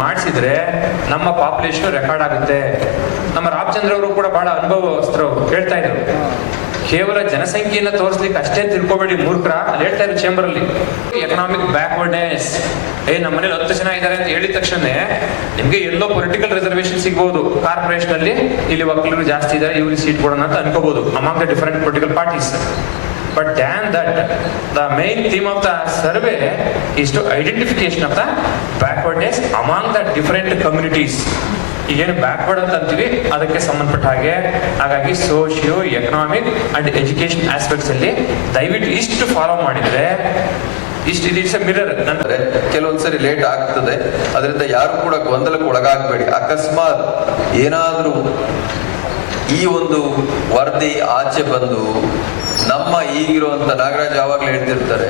ಮಾಡಿಸಿದ್ರೆ ನಮ್ಮ population record ಆಗುತ್ತೆ. ನಮ್ಮ ರಾಮಚಂದ್ರ ಅವರು ಕೂಡ ಬಹಳ ಅನುಭವಸ್ಥರು ಹೇಳ್ತಾ ಇದ್ರು. ಕೇವಲ ಜನಸಂಖ್ಯೆಯನ್ನು ತೋರಿಸ್ಲಿಕ್ಕೆ ಅಷ್ಟೇ ತಿಳ್ಕೊಬೇಡಿ ಮೂರ್ಖರ. ಅಲ್ಲಿ ಹೇಳ್ತಾ ಇದ್ರು ಚೇಂಬರ್ ಅಲ್ಲಿ. ಎಕನಾಮಿಕ್ ಬ್ಯಾಕ್ವರ್ಡ್ನೆಸ್ ಏ ನಮ್ಮ ಮನೇಲಿ ಹತ್ತು ಜನ ಇದ್ದಾರೆ ಅಂತ ಹೇಳಿದ ತಕ್ಷಣ ನಿಮ್ಗೆ ಎಲ್ಲೋ ಪೊಲಿಟಿಕಲ್ ರಿಸರ್ವೇಶನ್ ಸಿಗ್ಬಹುದು ಕಾರ್ಪೊರೇಷನ್ ಅಲ್ಲಿ ಇಲ್ಲಿ ಒಕ್ಕಲರು ಜಾಸ್ತಿ ಇದ್ದಾರೆ ಇವ್ರಿಗೆ ಸೀಟ್ ಕೊಡೋಣ ಅಂತ ಅನ್ಕೋಬಹುದು among the different political parties But than that, the main theme of the survey is to identification of the backwardness among the different communities. ಈಗೇನು ಬ್ಯಾಕ್ವರ್ಡ್ ಅಂತ ಅಂತೀವಿ ಅದಕ್ಕೆ ಸಂಬಂಧಪಟ್ಟ ಹಾಗೆ. ಹಾಗಾಗಿ socio economic and education aspects ಅಲ್ಲಿ ದಯವಿಟ್ಟು ಇಷ್ಟು ಫಾಲೋ ಮಾಡಿದ್ರೆ ಇಷ್ಟು ಇಟ್ಸ್ ಮಿರರ್ ಅಂದ್ರೆ ಕೆಲವೊಂದ್ಸರಿ ಲೇಟ್ ಆಗ್ತದೆ. ಅದರಿಂದ ಯಾರು ಕೂಡ ಗೊಂದಲಕ್ಕೆ ಒಳಗಾಗಬೇಡಿ. ಅಕಸ್ಮಾತ್ ಏನಾದ್ರೂ ಈ ಒಂದು ವರದಿ ಆಚೆ ಬಂದು ನಮ್ಮ ಈಗಿರುವಂತ ನಾಗರಾಜ್ ಯಾವಾಗ್ಲೂ ಹೇಳ್ತಿರ್ತಾರೆ,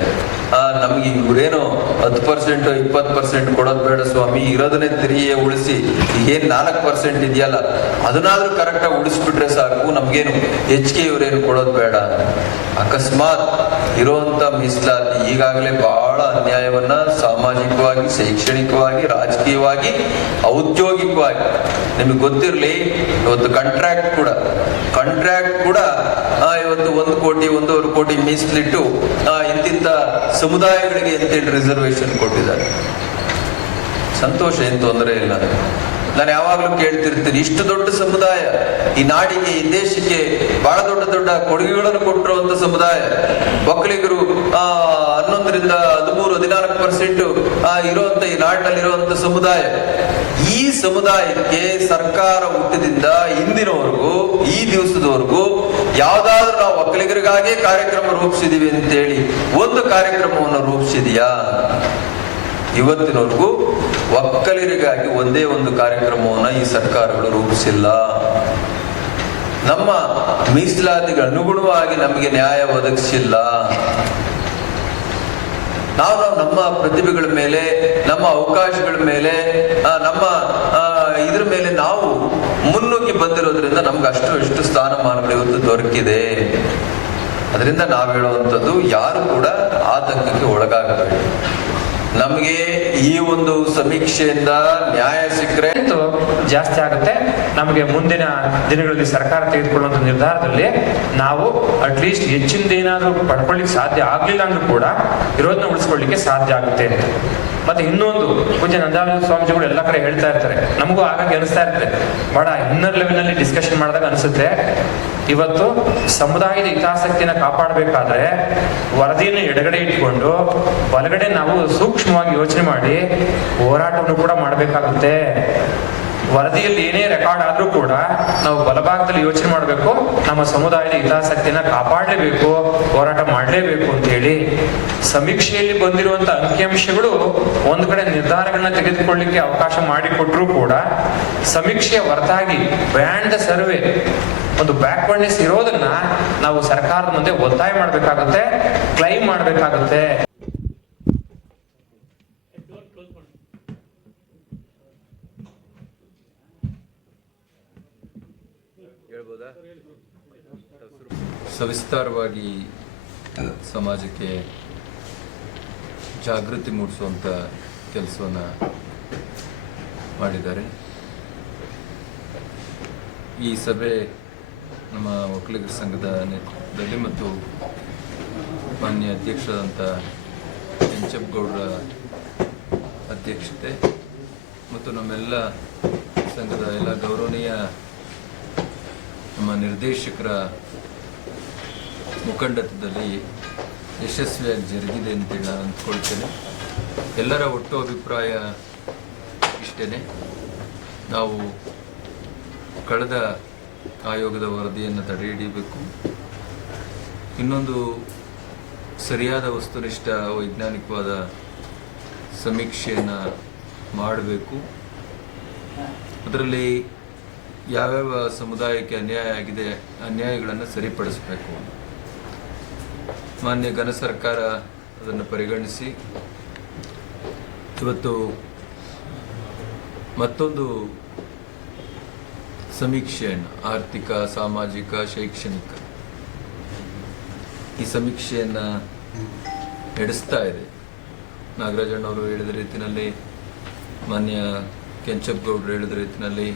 ಆ, ನಮ್ಗೆ ಇವ್ರೇನೋ ಹತ್ತು ಪರ್ಸೆಂಟ್ ಇಪ್ಪತ್ತು ಪರ್ಸೆಂಟ್ ಕೊಡೋದು ಬೇಡ ಸ್ವಾಮಿ, ಇರೋದನ್ನೇ ತಿರಿಯೇ ಉಳಿಸಿ ಏನ್ ನಾಲ್ಕು ಪರ್ಸೆಂಟ್ ಇದೆಯಲ್ಲ, ಅದನ್ನಾದ್ರೂ ಕರೆಕ್ಟಾಗಿ ಉಳಿಸ್ಬಿಟ್ರೆ ಸಾಕು, ನಮ್ಗೇನು ಹೆಚ್ಚಿಗೆ ಇವ್ರೇನು ಕೊಡೋದು ಬೇಡ. ಅಕಸ್ಮಾತ್ ಇರುವಂತ ಮೀಸಲಾತಿ ಈಗಾಗಲೇ ಬಹಳ ಅನ್ಯಾಯವನ್ನ ಸಾಮಾಜಿಕವಾಗಿ, ಶೈಕ್ಷಣಿಕವಾಗಿ, ರಾಜಕೀಯವಾಗಿ, ಔದ್ಯೋಗಿಕವಾಗಿ, ನಿಮಗೆ ಗೊತ್ತಿರಲಿ, ಇವತ್ತು ಕಾಂಟ್ರಾಕ್ಟ್ ಕೂಡ ಕಾಂಟ್ರಾಕ್ಟ್ ಕೂಡ ಇವತ್ತು ಒಂದು ಕೋಟಿ, ಒಂದೂವರೆ ಕೋಟಿ ಮೀಸಲಿಟ್ಟು ಇಂತಿಂತ ಸಮುದಾಯಗಳಿಗೆ ಅಂತೇಳಿ ರಿಸರ್ವೇಶನ್ ಕೊಟ್ಟಿದ್ದಾರೆ. ಸಂತೋಷ ಏನು ತೊಂದರೆ ಇಲ್ಲ. ನಾನು ಯಾವಾಗಲೂ ಕೇಳ್ತಿರ್ತೀನಿ, ಇಷ್ಟು ದೊಡ್ಡ ಸಮುದಾಯ, ಈ ನಾಡಿಗೆ, ಈ ದೇಶಕ್ಕೆ ಬಹಳ ದೊಡ್ಡ ದೊಡ್ಡ ಕೊಡುಗೆಗಳನ್ನು ಕೊಟ್ಟಿರುವಂತ ಸಮುದಾಯ. ಒಕ್ಕಲಿಗರು, ಆ, ಹನ್ನೊಂದರಿಂದ ಹದಿಮೂರು, ಹದಿನಾಲ್ಕು ಪರ್ಸೆಂಟ್ ಇರುವಂತ ಈ ನಾಡಿನಲ್ಲಿ ಇರುವಂತ ಸಮುದಾಯ. ಈ ಸಮುದಾಯಕ್ಕೆ ಸರ್ಕಾರ ಹುಟ್ಟದಿಂದ ಇಂದಿನವರೆಗೂ ಈ ದಿವಸದವರೆಗೂ ಯಾವ್ದಾದ್ರೂ ನಾವು ಒಕ್ಕಲಿಗರಿಗಾಗೇ ಕಾರ್ಯಕ್ರಮ ರೂಪಿಸಿದೀವಿ ಅಂತೇಳಿ ಒಂದು ಕಾರ್ಯಕ್ರಮವನ್ನು ರೂಪಿಸಿದೆಯಾ? ಇವತ್ತಿನವರೆಗೂ ಒಕ್ಕಲಿಗರಿಗಾಗಿ ಒಂದೇ ಒಂದು ಕಾರ್ಯಕ್ರಮವನ್ನು ಈ ಸರ್ಕಾರಗಳು ರೂಪಿಸಿಲ್ಲ. ನಮ್ಮ ಮೀಸಲಾತಿಗೆ ಅನುಗುಣವಾಗಿ ನಮಗೆ ನ್ಯಾಯ ಒದಗಿಸಿಲ್ಲ. ನಾವು ನಮ್ಮ ಪ್ರತಿಭೆಗಳ ಮೇಲೆ, ನಮ್ಮ ಅವಕಾಶಗಳ ಮೇಲೆ ನಮ್ಮ ಇದ್ರ ಮೇಲೆ ನಾವು ಮುನ್ನುಗ್ಗಿ ಬಂದಿರೋದ್ರಿಂದ ನಮ್ಗೆ ಅಷ್ಟು ಎಷ್ಟು ಸ್ಥಾನಮಾನಗಳು ಇವತ್ತು ದೊರಕಿದೆ. ಅದರಿಂದ ನಾವು ಹೇಳುವಂಥದ್ದು ಯಾರು ಕೂಡ ಆತಂಕಕ್ಕೆ ಒಳಗಾಗಬೇಡಿ. ನಮಗೆ ಈ ಒಂದು ಸಮೀಕ್ಷೆಯಿಂದ ನ್ಯಾಯ ಸಿಕ್ಕರೆ ಜಾಸ್ತಿ ಆಗುತ್ತೆ. ನಮಗೆ ಮುಂದಿನ ದಿನಗಳಲ್ಲಿ ಸರ್ಕಾರ ತೆಗೆದುಕೊಳ್ಳುವಂತ ನಿರ್ಧಾರದಲ್ಲಿ ನಾವು ಅಟ್ಲೀಸ್ಟ್ ಹೆಚ್ಚಿನದೇನಾದ್ರೂ ಪಡ್ಕೊಳ್ಳಿಕ್ಕೆ ಸಾಧ್ಯ ಆಗ್ಲಿಲ್ಲ ಅಂದ್ರೂ ಕೂಡ ಇರೋದನ್ನ ಉಳಿಸ್ಕೊಳ್ಳಿಕ್ಕೆ ಸಾಧ್ಯ ಆಗುತ್ತೆ. ಅಂತ ಮತ್ತೆ ಇನ್ನೊಂದು ಪೂಜ್ಯ ನಂದಾನಂದ ಸ್ವಾಮೀಜಿಗಳು ಎಲ್ಲ ಕಡೆ ಹೇಳ್ತಾ ಇರ್ತಾರೆ. ನಮಗೂ ಆಗಾಗ್ಗೆ ಅನಿಸ್ತಾ ಇರುತ್ತೆ ಬಹಳ ಇನ್ನರ್ ಲೆವೆಲ್ನಲ್ಲಿ ಡಿಸ್ಕಷನ್ ಮಾಡಿದಾಗ ಅನಿಸುತ್ತೆ. ಇವತ್ತು ಸಮುದಾಯದ ಹಿತಾಸಕ್ತಿನ ಕಾಪಾಡಬೇಕಾದ್ರೆ ವರದಿಯನ್ನು ಎಡಗಡೆ ಇಟ್ಕೊಂಡು ಬಲಗಡೆ ನಾವು ಸೂಕ್ಷ್ಮವಾಗಿ ಯೋಚನೆ ಮಾಡಿ ಹೋರಾಟವನ್ನು ಕೂಡ ಮಾಡಬೇಕಾಗುತ್ತೆ. ವರದಿಯಲ್ಲಿ ಏನೇ ರೆಕಾರ್ಡ್ ಆದರೂ ಕೂಡ ನಾವು ಬಲಭಾಗದಲ್ಲಿ ಯೋಚನೆ ಮಾಡಬೇಕು, ನಮ್ಮ ಸಮುದಾಯದ ಹಿತಾಸಕ್ತಿನ ಕಾಪಾಡಲೇಬೇಕು, ಹೋರಾಟ ಮಾಡಲೇಬೇಕು ಅಂತ ಹೇಳಿ ಸಮೀಕ್ಷೆಯಲ್ಲಿ ಬಂದಿರುವಂತ ಅಂಕಿಅಂಶಗಳು ಒಂದು ಕಡೆ ನಿರ್ಧಾರಗಳನ್ನ ತೆಗೆದುಕೊಳ್ಳಿಕ್ಕೆ ಅವಕಾಶ ಮಾಡಿಕೊಟ್ರು ಕೂಡ ಸಮೀಕ್ಷೆಯ ಹೊರತಾಗಿ ಬ್ಯಾಂಡ್ ಸರ್ವೆ ಒಂದು ಬ್ಯಾಕ್ವರ್ಡ್ನೆಸ್ ಇರೋದನ್ನ ನಾವು ಸರ್ಕಾರದ ಮುಂದೆ ಒತ್ತಾಯ ಮಾಡಬೇಕಾಗುತ್ತೆ ಕ್ಲೈಮ್ ಮಾಡಬೇಕಾಗುತ್ತೆ. ಸವಿಸ್ತಾರವಾಗಿ ಸಮಾಜಕ್ಕೆ ಜಾಗೃತಿ ಮೂಡಿಸುವಂಥ ಕೆಲಸವನ್ನು ಮಾಡಿದ್ದಾರೆ. ಈ ಸಭೆ ನಮ್ಮ ಒಕ್ಕಲಿಗರ ಸಂಘದ ನೇತೃತ್ವದಲ್ಲಿ ಮತ್ತು ಮಾನ್ಯ ಅಧ್ಯಕ್ಷರಾದಂಥ ಕೆಂಚಪ್ಪಗೌಡರ ಅಧ್ಯಕ್ಷತೆ ಮತ್ತು ನಮ್ಮೆಲ್ಲ ಸಂಘದ ಎಲ್ಲ ಗೌರವನೀಯ ನಮ್ಮ ನಿರ್ದೇಶಕರ ಮುಖಂಡತ್ವದಲ್ಲಿ ಯಶಸ್ವಿಯಾಗಿ ಜರುಗಿದೆ ಅಂತೇಳಿ ನಾನು ಅಂದ್ಕೊಳ್ತೇನೆ. ಎಲ್ಲರ ಒಟ್ಟು ಅಭಿಪ್ರಾಯ ಇಷ್ಟೇ ನಾವು ಕಳೆದ ಆಯೋಗದ ವರದಿಯನ್ನು ತಡೆ ಹಿಡಿಯಬೇಕು ಇನ್ನೊಂದು ಸರಿಯಾದ ವಸ್ತುನಿಷ್ಠ ವೈಜ್ಞಾನಿಕವಾದ ಸಮೀಕ್ಷೆಯನ್ನು ಮಾಡಬೇಕು. ಅದರಲ್ಲಿ ಯಾವ್ಯಾವ ಸಮುದಾಯಕ್ಕೆ ಅನ್ಯಾಯ ಆಗಿದೆ, ಅನ್ಯಾಯಗಳನ್ನು ಸರಿಪಡಿಸಬೇಕು ಮಾನ್ಯ ಘನ ಸರ್ಕಾರ ಅದನ್ನು ಪರಿಗಣಿಸಿ, ಇವತ್ತು ಮತ್ತೊಂದು ಸಮೀಕ್ಷೆಯನ್ನು, ಆರ್ಥಿಕ, ಸಾಮಾಜಿಕ, ಶೈಕ್ಷಣಿಕ, ಈ ಸಮೀಕ್ಷೆಯನ್ನು ನಡೆಸ್ತಾ ಇದೆ. ನಾಗರಾಜಣ್ಣವರು ಹೇಳಿದ ರೀತಿಯಲ್ಲಿ ಮಾನ್ಯ ಕೆಂಚಪ್ಪಗೌಡರು ಹೇಳಿದ ರೀತಿಯಲ್ಲಿ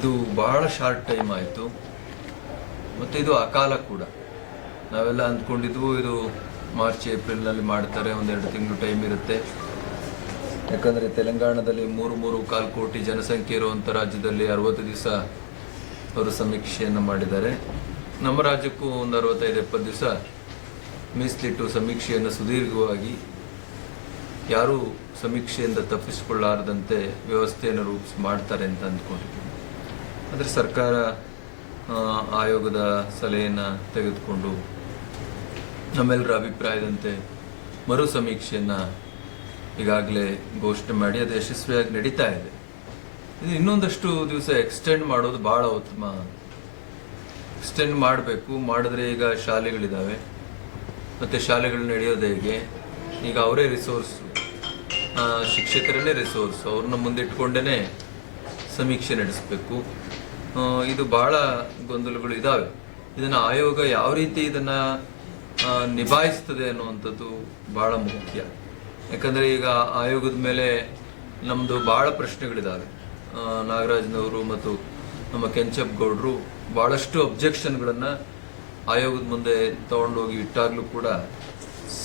ಇದು ಬಹಳ ಶಾರ್ಟ್ ಟೈಮ್ ಆಯಿತು. ಮತ್ತು ಇದು ಅಕಾಲ ಕೂಡ. ನಾವೆಲ್ಲ ಅಂದ್ಕೊಂಡಿದ್ವು, ಇದು ಮಾರ್ಚ್, ಏಪ್ರಿಲ್ನಲ್ಲಿ ಮಾಡ್ತಾರೆ, ಒಂದೆರಡು ತಿಂಗಳು ಟೈಮ್ ಇರುತ್ತೆ. ಯಾಕಂದರೆ ತೆಲಂಗಾಣದಲ್ಲಿ ಮೂರು ಮೂರು ಕಾಲು ಕೋಟಿ ಜನಸಂಖ್ಯೆ ಇರುವಂಥ ರಾಜ್ಯದಲ್ಲಿ ಅರವತ್ತು ದಿವಸ ಅವರು ಸಮೀಕ್ಷೆಯನ್ನು ಮಾಡಿದ್ದಾರೆ. ನಮ್ಮ ರಾಜ್ಯಕ್ಕೂ ಒಂದು ಅರವತ್ತೈದು, ಎಪ್ಪತ್ತು ದಿವಸ ಮೀಸಲಿಟ್ಟು ಸಮೀಕ್ಷೆಯನ್ನು ಸುದೀರ್ಘವಾಗಿ ಯಾರೂ ಸಮೀಕ್ಷೆಯಿಂದ ತಪ್ಪಿಸಿಕೊಳ್ಳಾರದಂತೆ ವ್ಯವಸ್ಥೆಯನ್ನು ರೂಪಿಸಿ ಮಾಡ್ತಾರೆ ಅಂತ ಅಂದ್ಕೊಂಡಿದ್ದೀನಿ ಆದರೆ ಸರ್ಕಾರ ಆಯೋಗದ ಸಲಹೆಯನ್ನು ತೆಗೆದುಕೊಂಡು ನಮ್ಮೆಲ್ಲರ ಅಭಿಪ್ರಾಯದಂತೆ ಮರು ಸಮೀಕ್ಷೆಯನ್ನು ಈಗಾಗಲೇ ಘೋಷಣೆ ಮಾಡಿ ಅದು ಯಶಸ್ವಿಯಾಗಿ ನಡೀತಾ ಇದೆ. ಇದು ಇನ್ನೊಂದಷ್ಟು ದಿವಸ ಎಕ್ಸ್ಟೆಂಡ್ ಮಾಡೋದು ಬಹಳ ಉತ್ತಮ. ಎಕ್ಸ್ಟೆಂಡ್ ಮಾಡಬೇಕು. ಮಾಡಿದ್ರೆ ಈಗ ಶಾಲೆಗಳಿದ್ದಾವೆ ಮತ್ತು ಶಾಲೆಗಳು ನಡೆಯೋದು ಹೇಗೆ? ಈಗ ಅವರೇ ರಿಸೋರ್ಸು ಶಿಕ್ಷಕರನ್ನೇ ರಿಸೋರ್ಸ್ ಅವ್ರನ್ನ ಮುಂದಿಟ್ಕೊಂಡೇ ಸಮೀಕ್ಷೆ ನಡೆಸಬೇಕು. ಇದು ಬಹಳ ಗೊಂದಲಗಳು ಇದ್ದಾವೆ ಇದನ್ನು ಆಯೋಗ ಯಾವ ರೀತಿ ಇದನ್ನು ನಿಭಾಯಿಸ್ತದೆ ಅನ್ನುವಂಥದ್ದು ಬಹಳ ಮುಖ್ಯ. ಯಾಕಂದರೆ ಈಗ ಆಯೋಗದ ಮೇಲೆ ನಮ್ಮದು ಬಹಳ ಪ್ರಶ್ನೆಗಳಿದ್ದಾವೆ ನಾಗರಾಜ್ನವರು ಮತ್ತು ನಮ್ಮ ಕೆಂಚಪ್ ಗೌಡರು ಭಾಳಷ್ಟು ಅಬ್ಜೆಕ್ಷನ್ಗಳನ್ನು ಆಯೋಗದ ಮುಂದೆ ತಗೊಂಡೋಗಿ ಇಟ್ಟಾಗಲೂ ಕೂಡ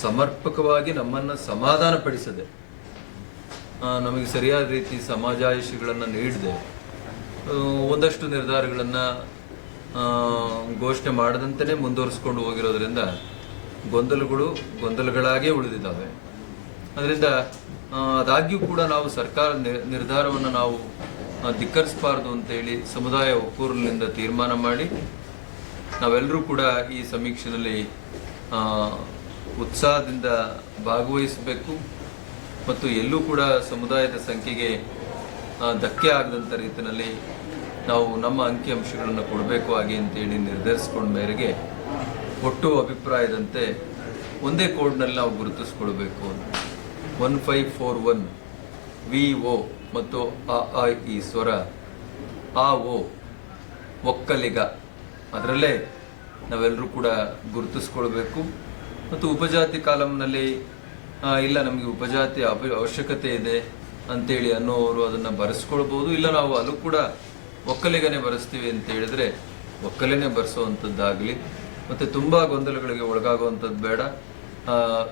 ಸಮರ್ಪಕವಾಗಿ ನಮ್ಮನ್ನು ಸಮಾಧಾನಪಡಿಸದೆ ನಮಗೆ ಸರಿಯಾದ ರೀತಿ ಸಮಾಜಾಯಿಷಿಗಳನ್ನು ನೀಡದೆ ಒಂದಷ್ಟು ನಿರ್ಧಾರಗಳನ್ನು ಘೋಷಣೆ ಮಾಡದಂತೆ ಮುಂದುವರಿಸ್ಕೊಂಡು ಹೋಗಿರೋದ್ರಿಂದ ಗೊಂದಲಗಳು ಗೊಂದಲಗಳಾಗೇ ಉಳಿದಿದ್ದಾವೆ. ಅದರಿಂದ ಅದಾಗ್ಯೂ ಕೂಡ ನಾವು ಸರ್ಕಾರ ನಿರ್ಧಾರವನ್ನು ನಾವು ಧಿಕ್ಕರಿಸಬಾರದು ಅಂತೇಳಿ ಸಮುದಾಯ ಒಕ್ಕೂರಿನಿಂದ ತೀರ್ಮಾನ ಮಾಡಿ, ನಾವೆಲ್ಲರೂ ಕೂಡ ಈ ಸಮೀಕ್ಷೆಯಲ್ಲಿ ಉತ್ಸಾಹದಿಂದ ಭಾಗವಹಿಸಬೇಕು ಮತ್ತು ಎಲ್ಲೂ ಕೂಡ ಸಮುದಾಯದ ಸಂಖ್ಯೆಗೆ ಧಕ್ಕೆ ಆಗದಂಥ ರೀತಿಯಲ್ಲಿ ನಾವು ನಮ್ಮ ಅಂಕಿಅಂಶಗಳನ್ನು ಕೊಡಬೇಕು ಹಾಗೆ ಅಂತೇಳಿ ನಿರ್ಧರಿಸಿಕೊಂಡ ಮೇರೆಗೆ ಒಟ್ಟು ಅಭಿಪ್ರಾಯದಂತೆ ಒಂದೇ ಕೋಡ್ನಲ್ಲಿ ನಾವು ಗುರುತಿಸ್ಕೊಳ್ಬೇಕು. One five four one V O ಮತ್ತು ಅ ಆ, ಈ ಸ್ವರ ಆ ಓ ಒಕ್ಕಲಿಗ. ಅದರಲ್ಲೇ ನಾವೆಲ್ಲರೂ ಕೂಡ ಗುರುತಿಸ್ಕೊಳ್ಬೇಕು. ಮತ್ತು ಉಪಜಾತಿ ಕಾಲಂನಲ್ಲಿ ಇಲ್ಲ ನಮಗೆ ಉಪಜಾತಿ ಅವ- ಅವಶ್ಯಕತೆ ಇದೆ. ಅಂತೇಳಿ ಅನ್ನೋರು ಅದನ್ನು ಬರೆಸ್ಕೊಳ್ಬೋದು. ಇಲ್ಲ ನಾವು ಅಲ್ಲೂ ಕೂಡ ಒಕ್ಕಲಿಗನೇ ಬರೆಸ್ತೀವಿ ಅಂತ ಹೇಳಿದ್ರೆ ಒಕ್ಕಲಿನೇ ಬರೆಸುವಂತದ್ದಾಗ್ಲಿ ಮತ್ತು ತುಂಬ ಗೊಂದಲಗಳಿಗೆ ಒಳಗಾಗುವಂಥದ್ದು ಬೇಡ.